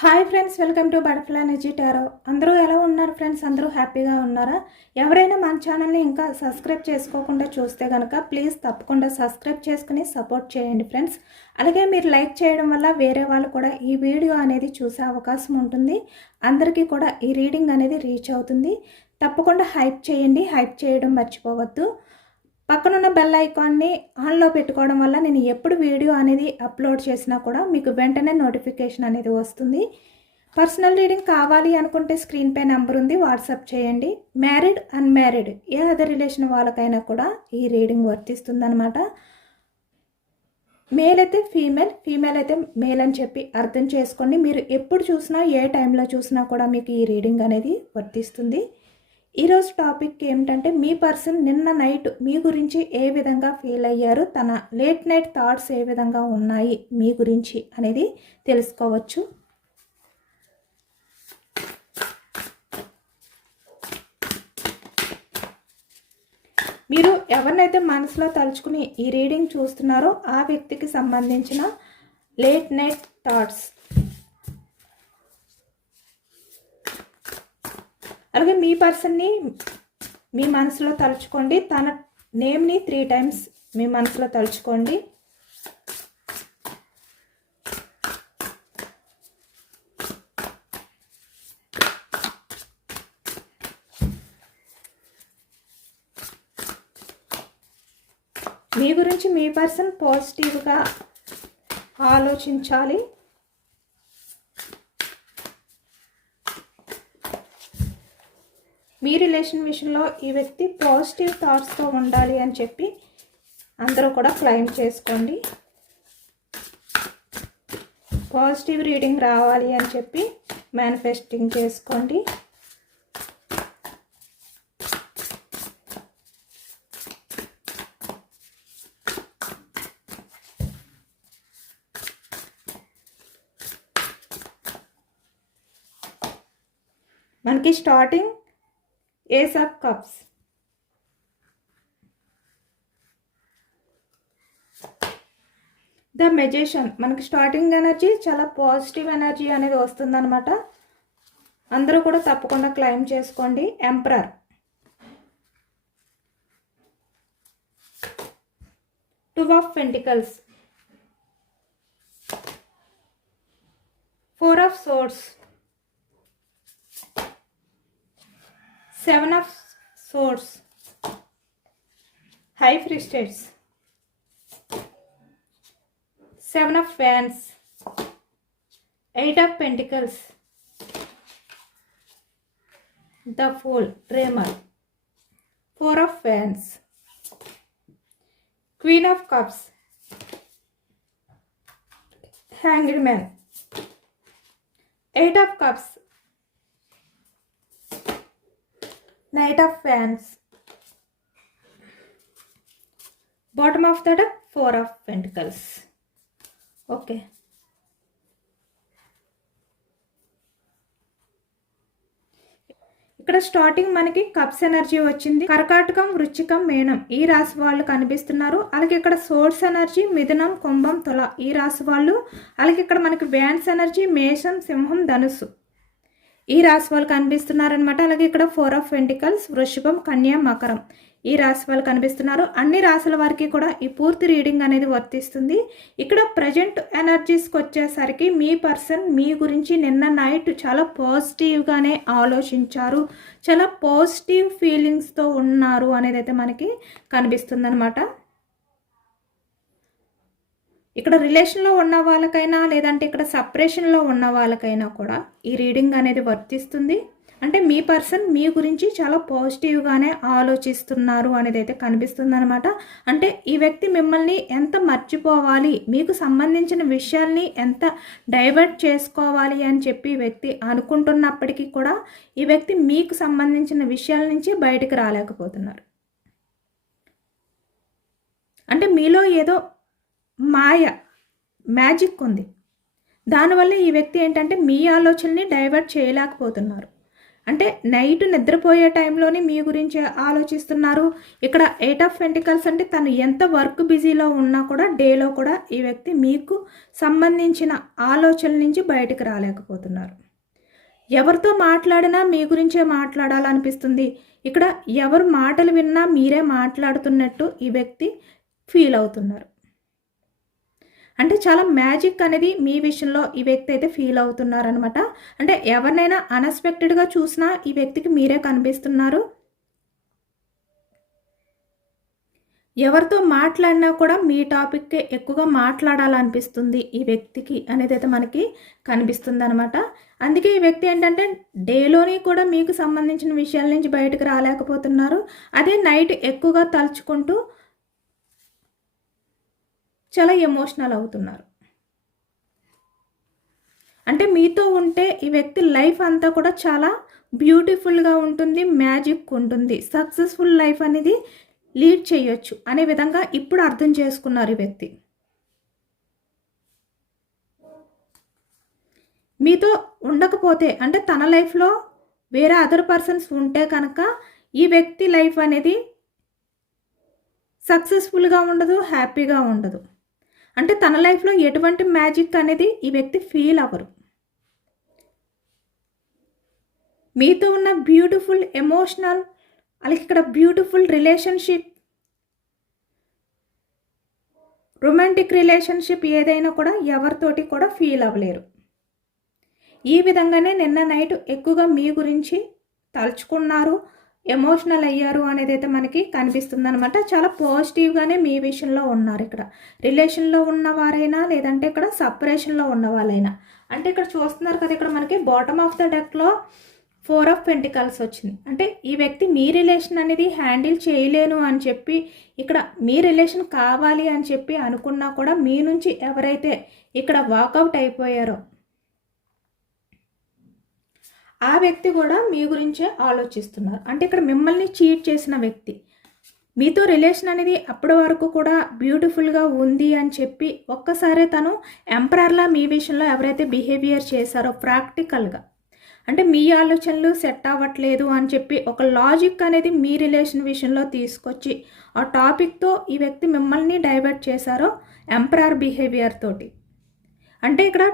Hi friends welcome to butterfly energy tarot. అందరూ ఎలా ఉన్నారు ఫ్రెండ్స్? అందరూ హ్యాపీగా ఉన్నారా? ఎవరైనా మన ఛానల్ని ఇంకా సబ్స్క్రైబ్ చేసుకోకుండా చూస్తే కనుక ప్లీజ్ తప్పకుండా సబ్స్క్రైబ్ చేసుకుని సపోర్ట్ చేయండి ఫ్రెండ్స్. అలాగే మీరు లైక్ చేయడం వల్ల వేరే వాళ్ళు కూడా ఈ వీడియో అనేది చూసే అవకాశం ఉంటుంది. అందరికీ కూడా ఈ రీడింగ్ అనేది రీచ్ అవుతుంది. తప్పకుండా హైప్ చేయండి. హైప్ చేయడం మర్చిపోవద్దు. పక్కనున్న బెల్ ఐకాన్ని ఆన్లో పెట్టుకోవడం వల్ల నేను ఎప్పుడు వీడియో అనేది అప్లోడ్ చేసినా కూడా మీకు వెంటనే నోటిఫికేషన్ అనేది వస్తుంది. పర్సనల్ రీడింగ్ కావాలి అనుకుంటే స్క్రీన్ పై నెంబర్ ఉంది వాట్సాప్ చేయండి. మ్యారీడ్ అన్మ్యారీడ్ ఏ అదర్ రిలేషన్ వాళ్ళకైనా కూడా ఈ రీడింగ్ వర్తిస్తుందనమాట మేల్ అయితే ఫీమేల్ ఫీమేల్ అయితే మేల్ అని చెప్పి అర్థం చేసుకోండి. మీరు ఎప్పుడు చూసినా ఏ టైంలో చూసినా కూడా మీకు ఈ రీడింగ్ అనేది వర్తిస్తుంది. ఈరోజు టాపిక్ ఏమిటంటే మీ పర్సన్ నిన్న నైట్ మీ గురించి ఏ విధంగా ఫీల్ అయ్యారు? తన లేట్ నైట్ థాట్స్ ఏ విధంగా ఉన్నాయి? మీ గురించి అనేది తెలుసుకోవచ్చు. మీరు ఎవరినైతే మనసులో తలుచుకుని ఈ రీడింగ్ చూస్తున్నారో ఆ వ్యక్తికి సంబంధించిన లేట్ నైట్ థాట్స్ అలాగే మీ పర్సన్ని మీ మనసులో తలుచుకోండి. తన నేమ్ని త్రీ టైమ్స్ మీ మనసులో తలుచుకోండి. మీ గురించి మీ పర్సన్ పాజిటివ్గా ఆలోచించాలి. మీ రిలేషన్ విషయంలో ఈ వ్యక్తి పాజిటివ్ థాట్స్తో ఉండాలి అని చెప్పి అందరూ కూడా క్లైమ్ చేసుకోండి. పాజిటివ్ రీడింగ్ రావాలి అని చెప్పి మేనిఫెస్టింగ్ చేసుకోండి. మనకి starting ace of cups the magician మనకి స్టార్టింగ్ ఎనర్జీ చాలా పాజిటివ్ ఎనర్జీ అనేది వస్తుందన్నమాట. అందరూ కూడా తప్పకుండా క్లైమ్ చేసుకోండి. Emperor two of pentacles four of swords seven of swords. High priestess. Seven of wands. Eight of pentacles. The fool dreamer. Four of wands. Queen of cups. Hangry man. Eight of cups. Knight of fans bottom of the deck, four of Pentacles. Okay ఇక్కడ starting మనకి cups energy వచ్చింది. కర్కాటకం వృచ్చికం మేనం ఈ రాశి వాళ్ళు కనిపిస్తున్నారు. అలాగే ఇక్కడ సోర్స్ ఎనర్జీ మిథునం కుంభం తుల ఈ రాశి వాళ్ళు. అలాగే ఇక్కడ మనకి వ్యాన్స్ ఎనర్జీ మేషం సింహం ధనుసు ఈ రాశి వాళ్ళు కనిపిస్తున్నారనమాట అలాగే ఇక్కడ ఫోర్ ఆఫ్ వెంటికల్స్ వృషభం కన్యా మకరం ఈ రాశి వాళ్ళు కనిపిస్తున్నారు. అన్ని రాశుల వారికి కూడా ఈ పూర్తి రీడింగ్ అనేది వర్తిస్తుంది. ఇక్కడ ప్రజెంట్ ఎనర్జీస్కి వచ్చేసరికి మీ పర్సన్ మీ గురించి నిన్న నైట్ చాలా పాజిటివ్గానే ఆలోచించారు. చాలా పాజిటివ్ ఫీలింగ్స్తో ఉన్నారు అనేది అయితే మనకి కనిపిస్తుంది అనమాట ఇక్కడ రిలేషన్లో ఉన్న వాళ్ళకైనా లేదంటే ఇక్కడ సపరేషన్లో ఉన్న వాళ్ళకైనా కూడా ఈ రీడింగ్ అనేది వర్తిస్తుంది. అంటే మీ పర్సన్ మీ గురించి చాలా పాజిటివ్గానే ఆలోచిస్తున్నారు అనేది అయితే కనిపిస్తుంది అనమాట అంటే ఈ వ్యక్తి మిమ్మల్ని ఎంత మర్చిపోవాలి మీకు సంబంధించిన విషయాల్ని ఎంత డైవర్ట్ చేసుకోవాలి అని చెప్పి వ్యక్తి అనుకుంటున్నప్పటికీ కూడా ఈ వ్యక్తి మీకు సంబంధించిన విషయాల నుంచి బయటకు రాలేకపోతున్నారు. అంటే మీలో ఏదో మాయ మ్యాజిక్ ఉంది. దానివల్ల ఈ వ్యక్తి ఏంటంటే మీ ఆలోచనని డైవర్ట్ చేయలేకపోతున్నారు. అంటే నైట్ నిద్రపోయే టైంలోనే మీ గురించి ఆలోచిస్తున్నారు. ఇక్కడ ఎయిట్ ఆఫ్ వెంటికల్స్ అంటే తను ఎంత వర్క్ బిజీలో ఉన్నా కూడా డేలో కూడా ఈ వ్యక్తి మీకు సంబంధించిన ఆలోచనల నుంచి బయటకు రాలేకపోతున్నారు. ఎవరితో మాట్లాడినా మీ గురించే మాట్లాడాలనిపిస్తుంది. ఇక్కడ ఎవరు మాటలు విన్నా మీరే మాట్లాడుతున్నట్టు ఈ వ్యక్తి ఫీల్ అవుతున్నారు. అంటే చాలా మ్యాజిక్ అనేది మీ విషయంలో ఈ వ్యక్తి అయితే ఫీల్ అవుతున్నారనమాట అంటే ఎవరినైనా అన్ఎక్స్పెక్టెడ్గా చూసినా ఈ వ్యక్తికి మీరే కనిపిస్తున్నారు. ఎవరితో మాట్లాడినా కూడా మీ టాపిక్కే ఎక్కువగా మాట్లాడాలనిపిస్తుంది ఈ వ్యక్తికి అనేది అయితే మనకి కనిపిస్తుంది అనమాట అందుకే ఈ వ్యక్తి ఏంటంటే డేలోని కూడా మీకు సంబంధించిన విషయాల నుంచి బయటకు రాలేకపోతున్నారు. అదే నైట్ ఎక్కువగా తలుచుకుంటూ చాలా ఎమోషనల్ అవుతున్నారు. అంటే మీతో ఉంటే ఈ వ్యక్తి లైఫ్ అంతా కూడా చాలా బ్యూటిఫుల్గా ఉంటుంది మ్యాజిక్ ఉంటుంది. సక్సెస్ఫుల్ లైఫ్ అనేది లీడ్ చేయొచ్చు అనే విధంగా ఇప్పుడు అర్థం చేసుకున్నారు ఈ వ్యక్తి. మీతో ఉండకపోతే అంటే తన లైఫ్లో వేరే అదర్ పర్సన్స్ ఉంటే కనుక ఈ వ్యక్తి లైఫ్ అనేది సక్సెస్ఫుల్గా ఉండదు హ్యాపీగా ఉండదు. అంటే తన లైఫ్లో ఎటువంటి మ్యాజిక్ అనేది ఈ వ్యక్తి ఫీల్ అవ్వరు. మీతో ఉన్న బ్యూటిఫుల్ ఎమోషనల్ అలాగే ఇక్కడ బ్యూటిఫుల్ రిలేషన్షిప్ రొమాంటిక్ రిలేషన్షిప్ ఏదైనా కూడా ఎవరితోటి కూడా ఫీల్ అవ్వలేరు. ఈ విధంగానే నిన్న నైట్ ఎక్కువగా మీ గురించి తలుచుకున్నారు. ఎమోషనల్ అయ్యారు అనేది అయితే మనకి కనిపిస్తుంది అనమాట చాలా పాజిటివ్గానే మీ విషయంలో ఉన్నారు ఇక్కడ. రిలేషన్లో ఉన్నవారైనా లేదంటే ఇక్కడ సపరేషన్లో ఉన్న వాళ్ళైనా అంటే ఇక్కడ చూస్తున్నారు కదా ఇక్కడ మనకి బాటమ్ ఆఫ్ ద డెక్లో ఫోర్ ఆఫ్ పెంటికల్స్ వచ్చింది. అంటే ఈ వ్యక్తి మీ రిలేషన్ అనేది హ్యాండిల్ చేయలేను అని చెప్పి ఇక్కడ మీ రిలేషన్ కావాలి అని చెప్పి అనుకున్నా కూడా మీ నుంచి ఎవరైతే ఇక్కడ వాకౌట్ అయిపోయారో ఆ వ్యక్తి కూడా మీ గురించే ఆలోచిస్తున్నారు. అంటే ఇక్కడ మిమ్మల్ని చీట్ చేసిన వ్యక్తి. మీతో రిలేషన్ అనేది అప్పటి వరకు కూడా బ్యూటిఫుల్గా ఉంది అని చెప్పి ఒక్కసారే తను ఎంపరర్లా మీ విషయంలో ఎవరైతే బిహేవియర్ చేశారో ప్రాక్టికల్గా అంటే మీ ఆలోచనలు సెట్ అవ్వట్లేదు అని చెప్పి ఒక లాజిక్ అనేది మీ రిలేషన్ విషయంలో తీసుకొచ్చి ఆ టాపిక్తో ఈ వ్యక్తి మిమ్మల్ని డైవర్ట్ చేశారో ఎంపరర్ బిహేవియర్ తోటి. అంటే ఇక్కడ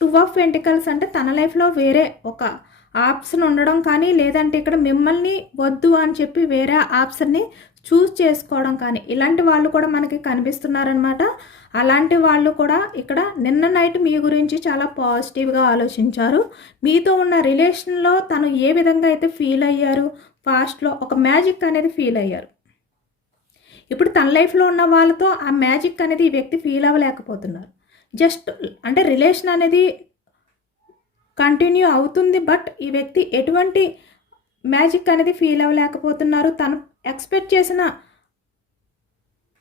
టూ ఆఫ్ వెంటికల్స్ అంటే తన లైఫ్లో వేరే ఒక ఆప్షన్ ఉండడం కానీ లేదంటే ఇక్కడ మిమ్మల్ని వద్దు అని చెప్పి వేరే ఆప్షన్ని చూస్ చేసుకోవడం కానీ. ఇలాంటి వాళ్ళు కూడా మనకి కనిపిస్తున్నారనమాట అలాంటి వాళ్ళు కూడా ఇక్కడ నిన్న నైట్ మీ గురించి చాలా పాజిటివ్గా ఆలోచించారు. మీతో ఉన్న రిలేషన్లో తను ఏ విధంగా అయితే ఫీల్ అయ్యారు పాస్ట్లో ఒక మ్యాజిక్ అనేది ఫీల్ అయ్యారు. ఇప్పుడు తన లైఫ్లో ఉన్న వాళ్ళతో ఆ మ్యాజిక్ అనేది ఈ వ్యక్తి ఫీల్ అవ్వలేకపోతున్నారు. జస్ట్ అంటే రిలేషన్ అనేది కంటిన్యూ అవుతుంది బట్ ఈ వ్యక్తి ఎటువంటి మ్యాజిక్ అనేది ఫీల్ అవ్వలేకపోతున్నారు. తను ఎక్స్పెక్ట్ చేసిన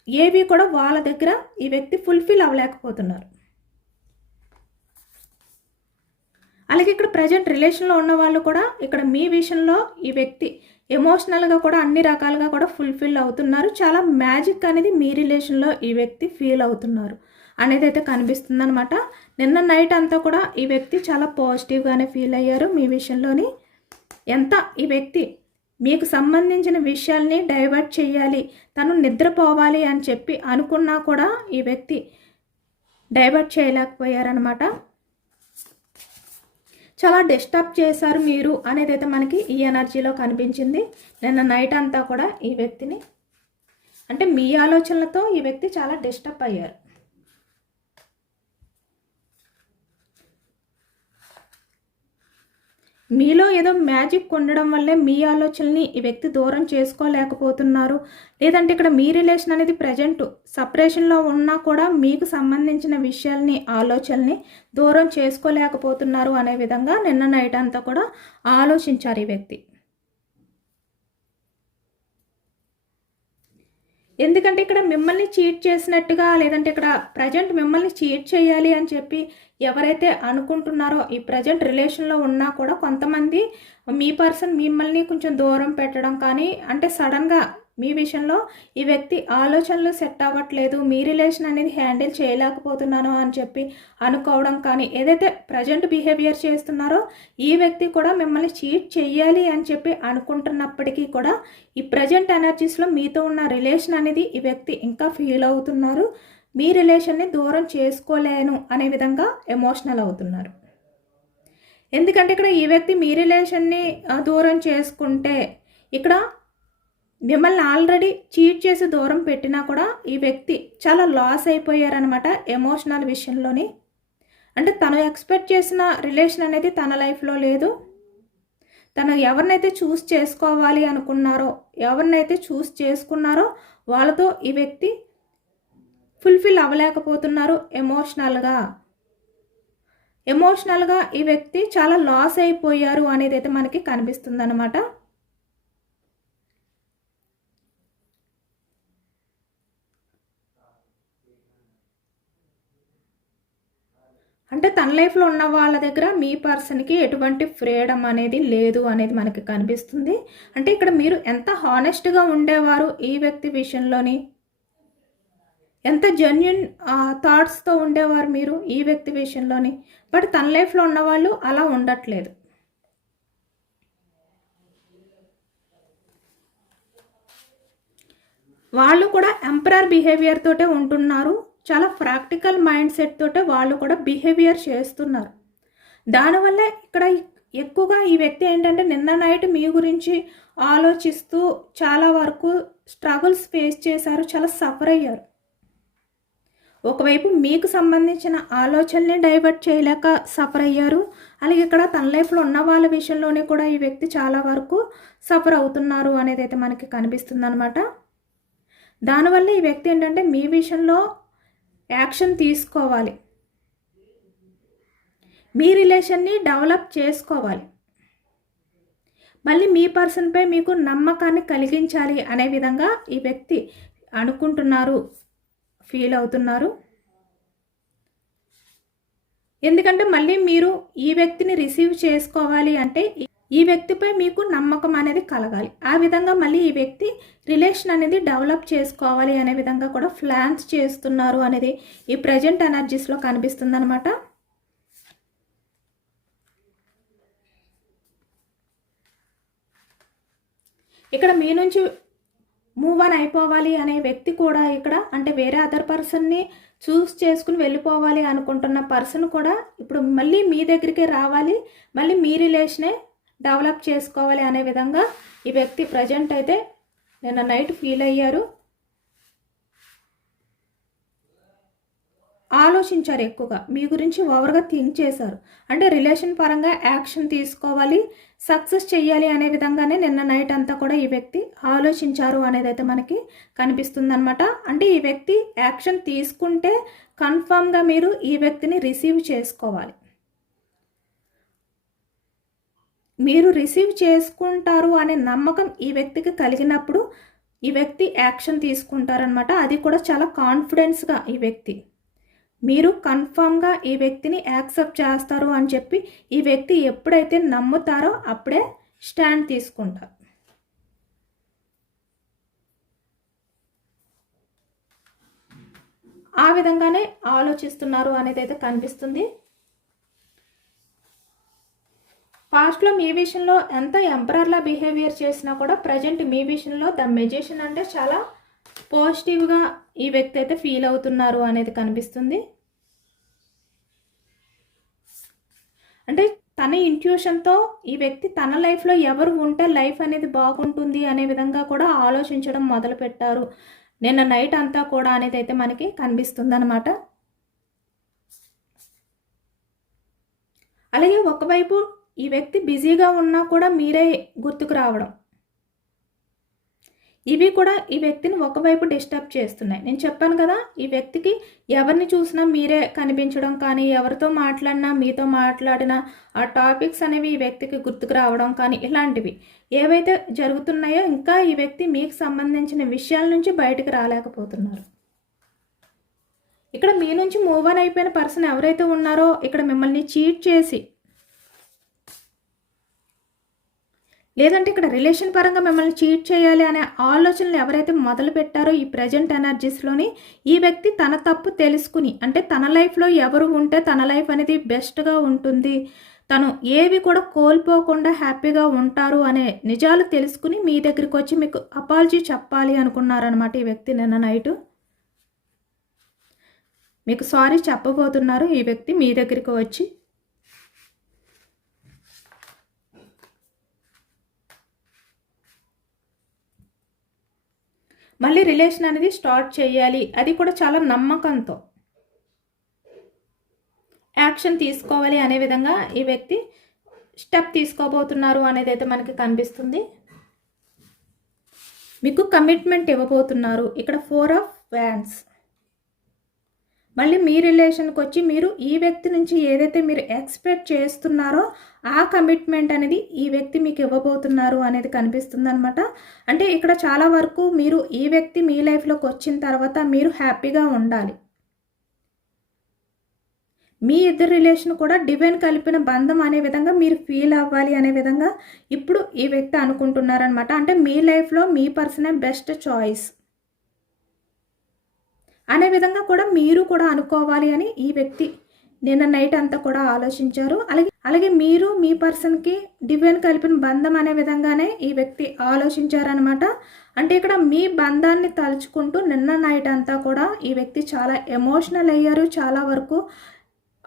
ఏవి కూడా వాళ్ళ దగ్గర ఈ వ్యక్తి ఫుల్ఫిల్ అవ్వలేకపోతున్నారు. అలాగే ఇక్కడ ప్రజెంట్ రిలేషన్లో ఉన్న వాళ్ళు కూడా ఇక్కడ మీ విషయంలో ఈ వ్యక్తి ఎమోషనల్గా కూడా అన్ని రకాలుగా కూడా ఫుల్ఫిల్ అవుతున్నారు. చాలా మ్యాజిక్ అనేది మీ రిలేషన్లో ఈ వ్యక్తి ఫీల్ అవుతున్నారు అనేది అయితే కనిపిస్తుంది అనమాట నిన్న నైట్ అంతా కూడా ఈ వ్యక్తి చాలా పాజిటివ్గానే ఫీల్ అయ్యారు మీ విషయంలోని. ఎంత ఈ వ్యక్తి మీకు సంబంధించిన విషయాల్ని డైవర్ట్ చేయాలి తను నిద్రపోవాలి అని చెప్పి అనుకున్నా కూడా ఈ వ్యక్తి డైవర్ట్ చేయలేకపోయారనమాట చాలా డిస్టర్బ్ చేశారు మీరు అనేది అయితే మనకి ఈ ఎనర్జీలో కనిపించింది. నిన్న నైట్ అంతా కూడా ఈ వ్యక్తిని అంటే మీ ఆలోచనలతో ఈ వ్యక్తి చాలా డిస్టర్బ్ అయ్యారు. మీలో ఏదో మ్యాజిక్ ఉండడం వల్లే మీ ఆలోచనల్ని ఈ వ్యక్తి దూరం చేసుకోలేకపోతున్నారు. లేదంటే ఇక్కడ మీ రిలేషన్ అనేది ప్రజెంట్ సపరేషన్లో ఉన్నా కూడా మీకు సంబంధించిన విషయాల్ని ఆలోచనల్ని దూరం చేసుకోలేకపోతున్నారు అనే విధంగా నిన్న నైట్ అంతా కూడా ఆలోచించారు ఈ వ్యక్తి. ఎందుకంటే ఇక్కడ మిమ్మల్ని చీట్ చేసినట్టుగా లేదంటే ఇక్కడ ప్రజెంట్ మిమ్మల్ని చీట్ చేయాలి అని చెప్పి ఎవరైతే అనుకుంటున్నారో ఈ ప్రజెంట్ రిలేషన్లో ఉన్నా కూడా కొంతమంది మీ పర్సన్ మిమ్మల్ని కొంచెం దూరం పెట్టడం కానీ అంటే సడన్గా మీ విషయంలో ఈ వ్యక్తి ఆలోచనలు సెట్ అవ్వట్లేదు మీ రిలేషన్ అనేది హ్యాండిల్ చేయలేకపోతున్నాను అని చెప్పి అనుకోవడం కానీ ఏదైతే ప్రజెంట్ బిహేవియర్ చేస్తున్నారో ఈ వ్యక్తి కూడా మిమ్మల్ని చీట్ చేయాలి అని చెప్పి అనుకుంటున్నప్పటికీ కూడా ఈ ప్రజెంట్ ఎనర్జీస్లో మీతో ఉన్న రిలేషన్ అనేది ఈ వ్యక్తి ఇంకా ఫీల్ అవుతున్నారు. మీ రిలేషన్ని దూరం చేసుకోలేను అనే విధంగా ఎమోషనల్ అవుతున్నారు. ఎందుకంటే ఇక్కడ ఈ వ్యక్తి మీ రిలేషన్ని దూరం చేసుకుంటే ఇక్కడ మిమ్మల్ని ఆల్రెడీ చీట్ చేసి దూరం పెట్టినా కూడా ఈ వ్యక్తి చాలా లాస్ అయిపోయారనమాట ఎమోషనల్ విషయంలోని. అంటే తను ఎక్స్పెక్ట్ చేసిన రిలేషన్ అనేది తన లైఫ్లో లేదు. తను ఎవరినైతే చూస్ చేసుకోవాలి అనుకున్నారో ఎవరినైతే చూస్ చేసుకున్నారో వాళ్ళతో ఈ వ్యక్తి ఫుల్ఫిల్ అవ్వలేకపోతున్నారు ఎమోషనల్గా. ఎమోషనల్గా ఈ వ్యక్తి చాలా లాస్ అయిపోయారు అనేది అయితే మనకి కనిపిస్తుంది అంటే తన లైఫ్లో ఉన్న వాళ్ళ దగ్గర మీ పర్సన్కి ఎటువంటి ఫ్రీడమ్ అనేది లేదు అనేది మనకి కనిపిస్తుంది. అంటే ఇక్కడ మీరు ఎంత హానెస్ట్గా ఉండేవారు ఈ వ్యక్తి విషయంలోని? ఎంత జెన్యున్ థాట్స్తో ఉండేవారు మీరు ఈ వ్యక్తి విషయంలోని? బట్ తన లైఫ్లో ఉన్నవాళ్ళు అలా ఉండట్లేదు. వాళ్ళు కూడా ఎంపరర్ బిహేవియర్ తోటే ఉంటున్నారు. చాలా ప్రాక్టికల్ మైండ్ సెట్ తోటే వాళ్ళు కూడా బిహేవియర్ చేస్తున్నారు. దానివల్ల ఇక్కడ ఎక్కువగా ఈ వ్యక్తి ఏంటంటే నిన్న నైట్ మీ గురించి ఆలోచిస్తూ చాలా వరకు స్ట్రగుల్స్ ఫేస్ చేశారు చాలా సఫర్ అయ్యారు. ఒకవైపు మీకు సంబంధించిన ఆలోచనల్ని డైవర్ట్ చేయలేక సఫర్ అయ్యారు. అలాగే ఇక్కడ తన లైఫ్లో ఉన్న వాళ్ళ విషయంలోనే కూడా ఈ వ్యక్తి చాలా వరకు సఫర్ అవుతున్నారు అనేది అయితే మనకి కనిపిస్తుంది అనమాట దానివల్ల ఈ వ్యక్తి ఏంటంటే మీ విషయంలో యాక్షన్ తీసుకోవాలి. మీ రిలేషన్ని డెవలప్ చేసుకోవాలి. మళ్ళీ మీ పర్సన్పై మీకు నమ్మకాన్ని కలిగించాలి అనే విధంగా ఈ వ్యక్తి అనుకుంటున్నారు ఫీల్ అవుతున్నారు. ఎందుకంటే మళ్ళీ మీరు ఈ వ్యక్తిని రిసీవ్ చేసుకోవాలి అంటే ఈ వ్యక్తిపై మీకు నమ్మకం అనేది కలగాలి. ఆ విధంగా మళ్ళీ ఈ వ్యక్తి రిలేషన్ అనేది డెవలప్ చేసుకోవాలి అనే విధంగా కూడా ప్లాన్స్ చేస్తున్నారు అనేది ఈ ప్రజెంట్ ఎనర్జీస్లో కనిపిస్తుంది అనమాట ఇక్కడ మీ నుంచి మూవ్ ఆన్ అయిపోవాలి అనే వ్యక్తి కూడా ఇక్కడ అంటే వేరే అదర్ పర్సన్ని చూస్ చేసుకుని వెళ్ళిపోవాలి అనుకుంటున్న పర్సన్ కూడా ఇప్పుడు మళ్ళీ మీ దగ్గరికి రావాలి. మళ్ళీ మీ రిలేషనే డెవలప్ చేసుకోవాలి అనే విధంగా ఈ వ్యక్తి ప్రజెంట్ అయితే నిన్న నైట్ ఫీల్ అయ్యారు. ఆలోచించారు ఎక్కువగా. మీ గురించి ఓవర్గా థింక్ చేశారు. అంటే రిలేషన్ పరంగా యాక్షన్ తీసుకోవాలి సక్సెస్ చేయాలి అనే విధంగానే నిన్న నైట్ అంతా కూడా ఈ వ్యక్తి ఆలోచించారు అనేది అయితే మనకి కనిపిస్తుంది అంటే ఈ వ్యక్తి యాక్షన్ తీసుకుంటే కన్ఫామ్గా మీరు ఈ వ్యక్తిని రిసీవ్ చేసుకోవాలి. మీరు రిసీవ్ చేసుకుంటారు అనే నమ్మకం ఈ వ్యక్తికి కలిగినప్పుడు ఈ వ్యక్తి యాక్షన్ తీసుకుంటారనమాట అది కూడా చాలా కాన్ఫిడెన్స్గా ఈ వ్యక్తి. మీరు కన్ఫామ్గా ఈ వ్యక్తిని యాక్సెప్ట్ చేస్తారు అని చెప్పి ఈ వ్యక్తి ఎప్పుడైతే నమ్ముతారో అప్పుడే స్టాండ్ తీసుకుంటారు. ఆ విధంగానే ఆలోచిస్తున్నారు అనేది అయితే కనిపిస్తుంది. పాస్ట్లో మీ విషయంలో ఎంత ఎంపరర్లా బిహేవియర్ చేసినా కూడా ప్రజెంట్ మీ విషయంలో ద మెజిషియన్ అంటే చాలా పాజిటివ్గా ఈ వ్యక్తి అయితే ఫీల్ అవుతున్నారు అనేది కనిపిస్తుంది. అంటే తన ఇంట్యూషన్తో ఈ వ్యక్తి తన లైఫ్లో ఎవరు ఉంటే లైఫ్ అనేది బాగుంటుంది అనే విధంగా కూడా ఆలోచించడం మొదలుపెట్టారు నిన్న నైట్ అంతా కూడా అనేది అయితే మనకి కనిపిస్తుంది అనమాట అలాగే ఒకవైపు ఈ వ్యక్తి బిజీగా ఉన్నా కూడా మీరే గుర్తుకు రావడం. ఇవి కూడా ఈ వ్యక్తిని ఒకవైపు డిస్టర్బ్ చేస్తున్నాయి. నేను చెప్పాను కదా ఈ వ్యక్తికి ఎవరిని చూసినా మీరే కనిపించడం కానీ ఎవరితో మాట్లాడినా మీతో మాట్లాడిన ఆ టాపిక్స్ అనేవి ఈ వ్యక్తికి గుర్తుకు రావడం కానీ ఇలాంటివి ఏవైతే జరుగుతున్నాయో ఇంకా ఈ వ్యక్తి మీకు సంబంధించిన విషయాల నుంచి బయటకు రాలేకపోతున్నారు. ఇక్కడ మీ నుంచి మూవ్ ఆన్ అయిపోయిన పర్సన్ ఎవరైతే ఉన్నారో ఇక్కడ మిమ్మల్ని చీట్ చేసి లేదంటే ఇక్కడ రిలేషన్ పరంగా మిమ్మల్ని చీట్ చేయాలి అనే ఆలోచనలు ఎవరైతే మొదలు పెట్టారో ఈ ప్రజెంట్ ఎనర్జీస్లోని ఈ వ్యక్తి తన తప్పు తెలుసుకుని అంటే తన లైఫ్లో ఎవరు ఉంటే తన లైఫ్ అనేది బెస్ట్గా ఉంటుంది. తను ఏవి కూడా కోల్పోకుండా హ్యాపీగా ఉంటారు అనే నిజాలు తెలుసుకుని మీ దగ్గరికి వచ్చి మీకు అపాలజీ చెప్పాలి అనుకున్నారనమాట ఈ వ్యక్తి నిన్న నైటు మీకు సారీ చెప్పబోతున్నారు ఈ వ్యక్తి మీ దగ్గరికి వచ్చి. మళ్ళీ రిలేషన్ అనేది స్టార్ట్ చేయాలి. అది కూడా చాలా నమ్మకంతో. యాక్షన్ తీసుకోవాలి అనే విధంగా ఈ వ్యక్తి స్టెప్ తీసుకోబోతున్నారు అనేది అయితే మనకి కనిపిస్తుంది. మీకు కమిట్మెంట్ ఇవ్వబోతున్నారు. ఇక్కడ ఫోర్ ఆఫ్ వ్యాన్స్ మళ్ళీ మీ రిలేషన్కి వచ్చి మీరు ఈ వ్యక్తి నుంచి ఏదైతే మీరు ఎక్స్పెక్ట్ చేస్తున్నారో ఆ కమిట్మెంట్ అనేది ఈ వ్యక్తి మీకు ఇవ్వబోతున్నారు అనేది కనిపిస్తుంది అనమాట అంటే ఇక్కడ చాలా వరకు మీరు ఈ వ్యక్తి మీ లైఫ్లోకి వచ్చిన తర్వాత మీరు హ్యాపీగా ఉండాలి. మీ ఇద్దరు రిలేషన్ కూడా డివైన్ కలిపిన బంధం అనే విధంగా మీరు ఫీల్ అవ్వాలి అనే విధంగా ఇప్పుడు ఈ వ్యక్తి అనుకుంటున్నారనమాట అంటే మీ లైఫ్లో మీ పర్సనే బెస్ట్ చాయిస్. అనే విధంగా కూడా మీరు కూడా అనుకోవాలి అని ఈ వ్యక్తి నిన్న నైట్ అంతా కూడా ఆలోచించారు. అలాగే అలాగే మీరు మీ పర్సన్కి డివైన్ కలిపిన బంధం అనే విధంగానే ఈ వ్యక్తి ఆలోచించారనమాట అంటే ఇక్కడ మీ బంధాన్ని తలుచుకుంటూ నిన్న నైట్ అంతా కూడా ఈ వ్యక్తి చాలా ఎమోషనల్ అయ్యారు. చాలా వరకు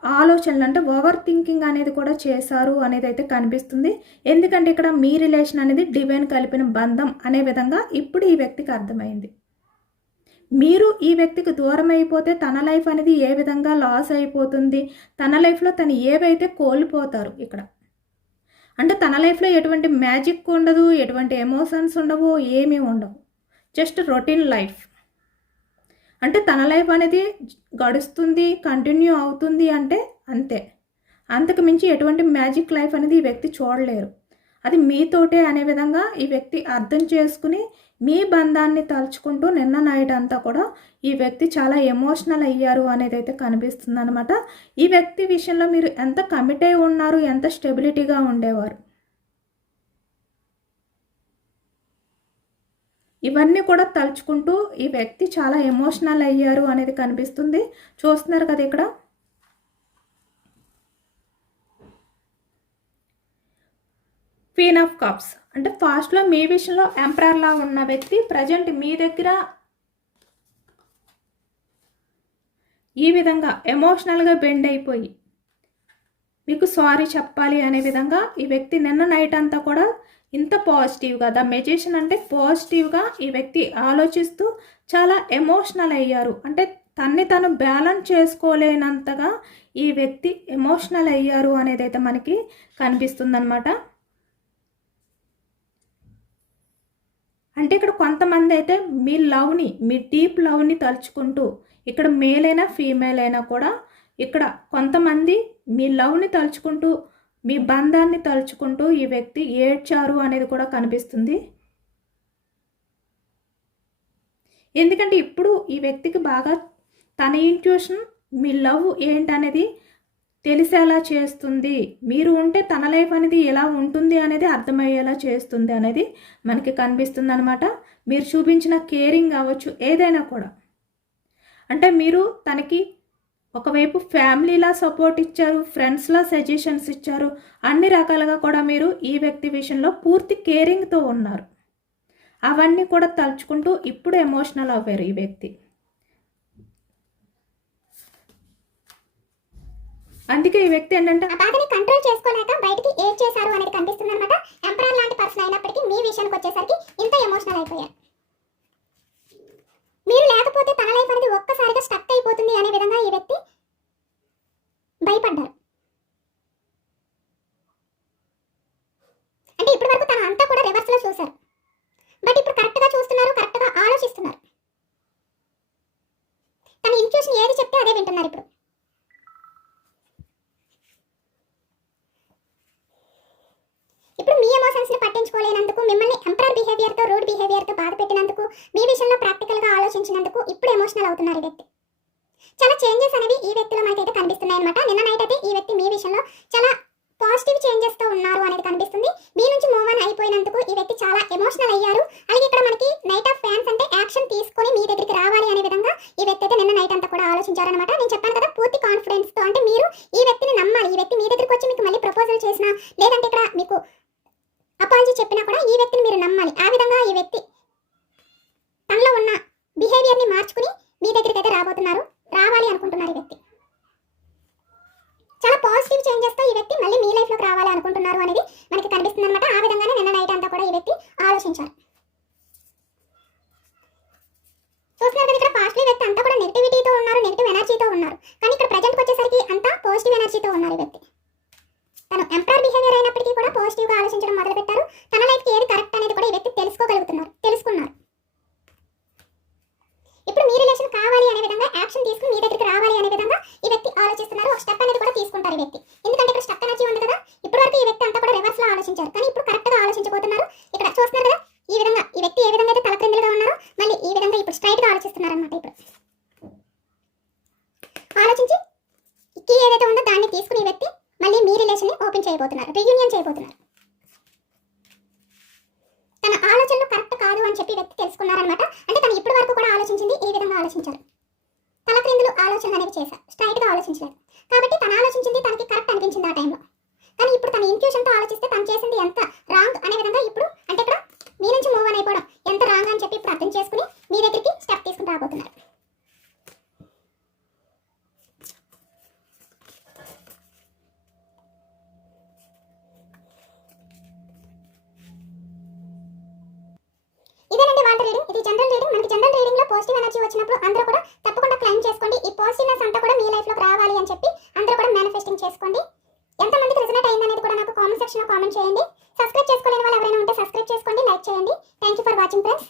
ఆలోచనలు అంటే ఓవర్ థింకింగ్ అనేది కూడా చేశారు అనేది అయితే కనిపిస్తుంది. ఎందుకంటే ఇక్కడ మీ రిలేషన్ అనేది డివైన్ కలిపిన బంధం అనే విధంగా ఇప్పుడు ఈ వ్యక్తికి అర్థమైంది. మీరు ఈ వ్యక్తికి దూరం అయిపోతే తన లైఫ్ అనేది ఏ విధంగా లాస్ అయిపోతుంది? తన లైఫ్లో తను ఏవైతే కోల్పోతారు ఇక్కడ? అంటే తన లైఫ్లో ఎటువంటి మ్యాజిక్ ఉండదు ఎటువంటి ఎమోషన్స్ ఉండవు ఏమీ ఉండవు. Just routine life. అంటే తన లైఫ్ అనేది గడుస్తుంది కంటిన్యూ అవుతుంది అంటే అంతే. అంతకు మించి ఎటువంటి మ్యాజిక్ లైఫ్ అనేది ఈ వ్యక్తి చూడలేరు. అది మీతోటే అనే విధంగా ఈ వ్యక్తి అర్థం చేసుకుని మీ బంధాన్ని తలుచుకుంటూ నిన్న నైట్ అంతా కూడా ఈ వ్యక్తి చాలా ఎమోషనల్ అయ్యారు అనేది అయితే కనిపిస్తుంది అనమాట ఈ వ్యక్తి విషయంలో మీరు ఎంత కమిట్ అయి ఉన్నారు ఎంత స్టెబిలిటీగా ఉండేవారు? ఇవన్నీ కూడా తలుచుకుంటూ ఈ వ్యక్తి చాలా ఎమోషనల్ అయ్యారు అనేది కనిపిస్తుంది. చూస్తున్నారు కదా ఇక్కడ. క్వీన్ ఆఫ్ కప్స్ అంటే ఫాస్ట్లో మీ విషయంలో ఎంపరర్లా ఉన్న వ్యక్తి ప్రజెంట్ మీ దగ్గర ఈ విధంగా ఎమోషనల్గా బెండ్ అయిపోయి మీకు సారీ చెప్పాలి అనే విధంగా ఈ వ్యక్తి నిన్న నైట్ అంతా కూడా ఇంత పాజిటివ్గా ద మెజిషియన్ అంటే పాజిటివ్గా ఈ వ్యక్తి ఆలోచిస్తూ చాలా ఎమోషనల్ అయ్యారు. అంటే తన్ని తను బ్యాలెన్స్ చేసుకోలేనంతగా ఈ వ్యక్తి ఎమోషనల్ అయ్యారు అనేది అయితే మనకి కనిపిస్తుందన్నమాట. అంటే ఇక్కడ కొంతమంది అయితే మీ లవ్ని మీ డీప్ లవ్ని తలుచుకుంటూ ఇక్కడ మేల్ అయినా ఫీమేల్ అయినా కూడా ఇక్కడ కొంతమంది మీ లవ్ని తలుచుకుంటూ మీ బంధాన్ని తలుచుకుంటూ ఈ వ్యక్తి ఏడ్చారు అనేది కూడా కనిపిస్తుంది. ఎందుకంటే ఇప్పుడు ఈ వ్యక్తికి బాగా తన ఇంట్యూషన్ మీ లవ్ ఏంటనేది తెలిసేలా చేస్తుంది. మీరు ఉంటే తన లైఫ్ అనేది ఎలా ఉంటుంది అనేది అర్థమయ్యేలా చేస్తుంది అనేది మనకి కనిపిస్తుంది అనమాట మీరు చూపించిన కేరింగ్ కావచ్చు ఏదైనా కూడా. అంటే మీరు తనకి ఒకవైపు ఫ్యామిలీలా సపోర్ట్ ఇచ్చారు ఫ్రెండ్స్లా సజెషన్స్ ఇచ్చారు అన్ని రకాలుగా కూడా మీరు ఈ వ్యక్తి విషయంలో పూర్తి కేరింగ్తో ఉన్నారు. అవన్నీ కూడా తలుచుకుంటూ ఇప్పుడు ఎమోషనల్ అవ్వారు ఈ వ్యక్తి. అందుకే ఈ వ్యక్తి ఏంటంటే ఆ బాధని కంట్రోల్ చేసుకోలేక బయటికి ఏడ్ చేశారు అనేది కనిపిస్తుంది అనమాట ఎంపరర్ లాంటి పర్సన్ అయినప్పటికీ మీ విషయానికి వచ్చేసరికి ఇంత ఎమోషనల్ అయిపోయారు. మీరు లేకపోతే తన లైఫ్ అనేది ఒక్కసారిగా అలాగే ఇక్కడ మనకి నైట్ ఆఫ్ ఫ్యాన్స్ అంటే యాక్షన్ తీసుకొని మీ దగ్గరికి రావాలి అనే విధంగా ఈ వ్యక్తి అయితే నిన్న నైట్ అంతా కూడా ఆలోచించారనమాట నేను చెప్పాను పాజిటివ్గా ఆలోచించడం మొదలుపెట్టారు డెఫినెట్గా ఆలోచించలేదు. కాబట్టి తను ఆలోచించింది తనకి కరెక్ట్ అనిపించింది ఆ టైంలో కానీ ఇప్పుడు తన ఇన్ఫ్యూషన్తో ఆలోచిస్తే తను చేసింది ఎంత రాంగ్ అనే విధంగా ఇప్పుడు అంటే ఇక్కడ మీ నుంచి మూవ్ అయిపోవడం ఎంత రాంగ్ అని చెప్పి ఇప్పుడు అర్థం చేసుకుని మీ దగ్గరికి స్టెప్ తీసుకుని రాబోతున్నారు. ఇదేనండి వాంట రీడింగ్. ఇది జనరల్ రీడింగ్. మనకి జనరల్ రీడింగ్లో పాజిటివ్ ఎనర్జీ వచ్చినప్పుడు అందరూ కూడా తప్పకుండా క్లైమ్ చేసుకోండి. ఈ పాజిటివ్నెస్ అంతా కూడా మీ లైఫ్లో రావాలి అని చెప్పి అందరూ కూడా మేనిఫెస్టింగ్ చేసుకోండి. ఎంత మందికి రిజనేట్ అయింది అనేది కూడా నాకు కామెంట్ సెక్షన్లో కామెంట్ చేయండి. సబ్స్క్రైబ్ చేసుకోలేని వాళ్ళు ఎవరైనా ఉంటే సబ్స్క్రైబ్ చేసుకోండి లైక్ చేయండి. Thank for watching friends